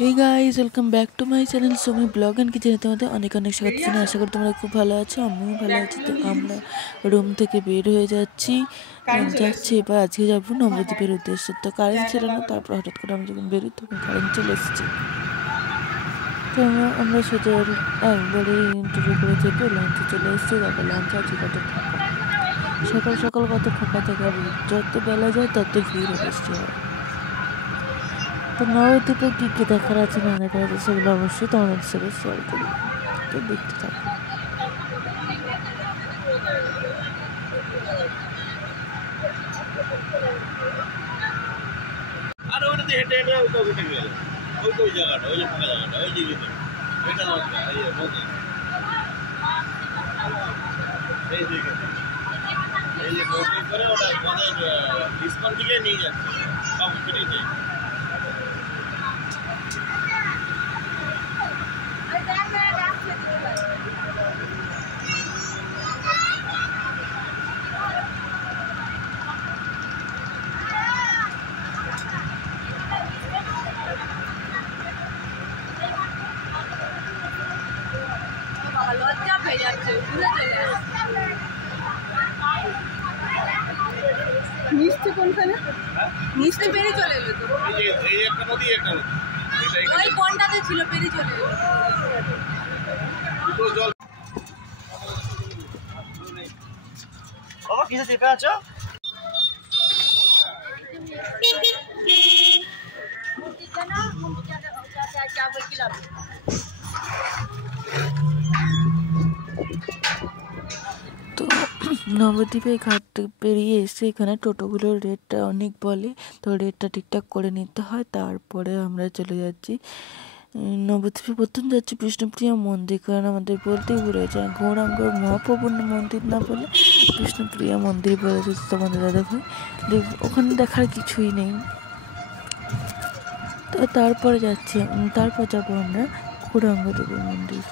Hey guys, welcome back to my channel Sumi blog and কিচেনে তোমাদের অনেক অনেক স্বাগত জানাই। আশা করি তোমরা খুব ভালো আছো, আমিও ভালো আছি। তো আমরা রুম থেকে বের হয়ে যাচ্ছি এবার আজকে যাবো নবদ্বীপের উদ্দেশ্যে। তো কারেন্ট ছিল না, তারপর হঠাৎ করে আমরা যখন বেরোই তখন কারেন্ট চলে এসেছি। তো আমরা সেটা একবারে টোটো করে চেপে লঞ্চে চলে এসেছি। তারপর লঞ্চ আছে কত ফাঁকা, সকাল সকাল কত ফাঁকা থাকে, আর যত বেলা যায় তত ভিড় বেশি হয়। তো নবদ্বীপে কী কী দেখার আছে না দেখার আছে সেগুলো অবশ্যই তোমাদের সাথে শেয়ার করি, তো দেখতে থাকো। আর ওটাতে হেঁটে হেঁটে ওই তো হেঁটে গেল ওই তো ওই জায়গাটা, ওই যে ফাঁকা জায়গাটা, ওই যে এটা নদীটা, এই যে নদী, এই যে এই যে নদী করে ওটা আমাদের ইস্কন দিকে নিয়ে যাচ্ছে সব ফ্রিতে। লজ্জা পেয়ে যাচ্ছে, ঘুরে চলে মিষ্টি কোনখানে মিষ্টি পেরিয়ে চলে এলো তো, এই একটা নদী, একটা নদী, ওই কোনটাতে ছিল পেরিয়ে চলে এলো জল। বাবা কিসে চেপে আছো? তো নবদ্বীপে ঘাট পেরিয়ে এসে এখানে টোটোগুলোর রেটটা অনেক বলে, তো রেটটা ঠিকঠাক করে নিতে হয়। তারপরে আমরা চলে যাচ্ছি নবদ্বীপে প্রথম যাচ্ছি বিষ্ণুপ্রিয়া মন্দির, কারণ আমাদের বলতেই ভুলে যায় গৌরাঙ্গ মহাপ্রভুর মন্দির না বলে বিষ্ণুপ্রিয়া মন্দির বলেছে তোমাদের দাদা ভাই। ওখানে দেখার কিছুই নেই। তো তারপরে যাবো আমরা গৌরাঙ্গ দেবীর মন্দির।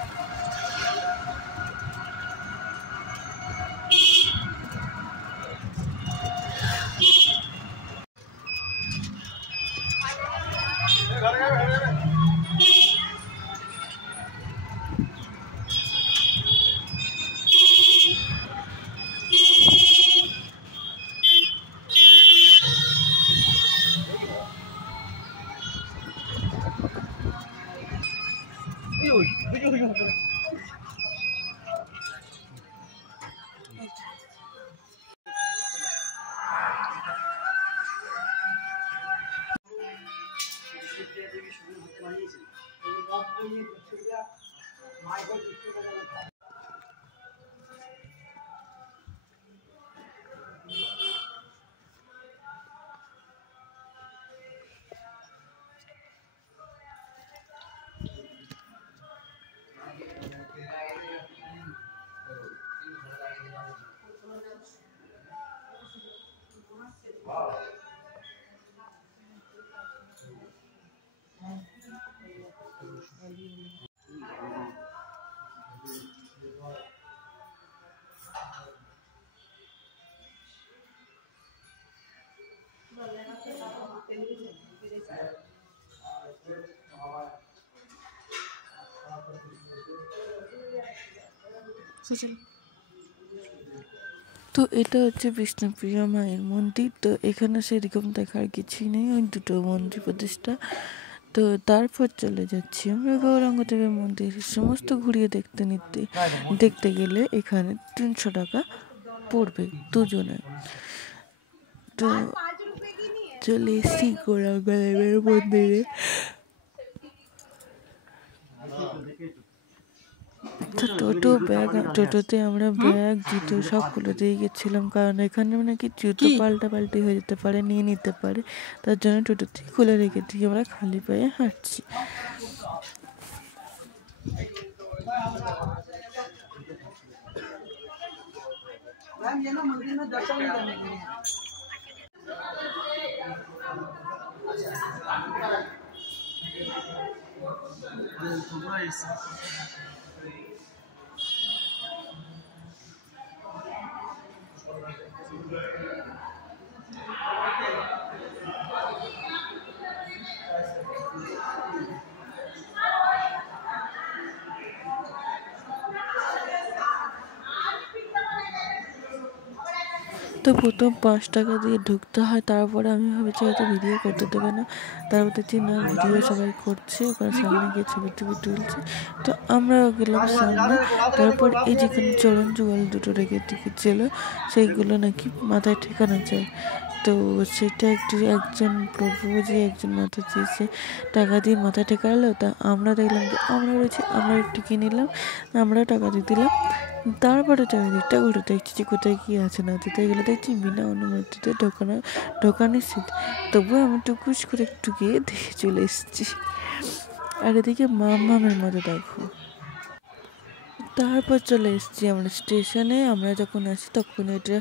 তো এটা হচ্ছে বিষ্ণুপ্রিয়া মায়ের মন্দির। তো এখানে সেরকম দেখার কিছুই নেই, ওই দুটো মন্দির প্রতিষ্ঠা। তো তারপর চলে যাচ্ছি আমরা গৌরাঙ্গ দেবের মন্দির। সমস্ত ঘুরিয়ে দেখতে গেলে এখানে 300 টাকা পড়বে দুজনে। তো চলে এসছি গৌরাঙ্গ দেবের মন্দিরে। টোটোতে আমরা ব্যাগ জুতো সব খুলে দিয়ে গেছিলাম, কারণ এখানে কি জুতো পাল্টাপাল্টি হয়ে যেতে পারে, নিয়ে নিতে পারে। তার জন্য টোটোতে খুলে রেখে দিয়ে আমরা খালি পায়ে হাঁটছি। তো প্রথম 5 টাকা দিয়ে ঢুকতে হয়, তারপরে আমি ভেবেছি হয়তো ভিডিও করতে দেবে না, তারপর দেখছি না ভিডিও সবাই করছে, ওখানে সামনে গিয়ে ছবি টবি তুলছে। তো আমরাও গেলাম সামনে। তারপর এই যেখানে চরণ যুগল দুটো রেখে টিকিট ছিল, সেইগুলো নাকি মাথায় ঠেকানো যায়। তো সেটা একজন প্রভু যে একজন মাতাজি এসে টাকা দিয়ে মাথা ঠেকালো। তা আমরা দেখলাম যে আমরা রয়েছে, আমরা টিকে নিলাম, আমরা টাকা দিয়ে দিলাম। তারপরে চারিদিকটা ঘুরে দেখছি যে কোথায় কি আছে না আছে, তাই গেলে দেখছি বিনা অনুমতিতে ঢোকা নিষেধ। তবুও আমি টুকুস করে একটু গিয়ে দেখে চলে এসেছি। আর এদিকে মামের মতো দেখো। তারপর চলে এসেছি আমরা স্টেশনে। আমরা যখন আসি তখন এটা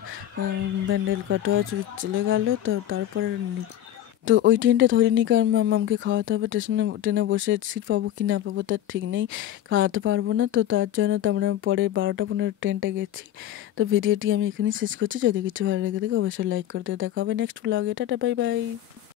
ব্যান্ডেল কাটোয়া চলে গেল। তো তারপরে তো ওই ট্রেনটা ধরিনি, কারণ মামামকে খাওয়াতে হবে। ট্রেনে বসে সিট পাবো কি না পাবো তার ঠিক নেই, খাওয়াতে পারবো না। তো তার জন্য তো আমরা পরে 12টা 15 ট্রেনটা গেছি। তো ভিডিওটি আমি এখানেই শেষ করছি। যদি কিছু ভালো লেগে থাকে অবশ্যই লাইক করে দিয়ে দেখা হবে নেক্সট ব্লগে। Tata, bye bye.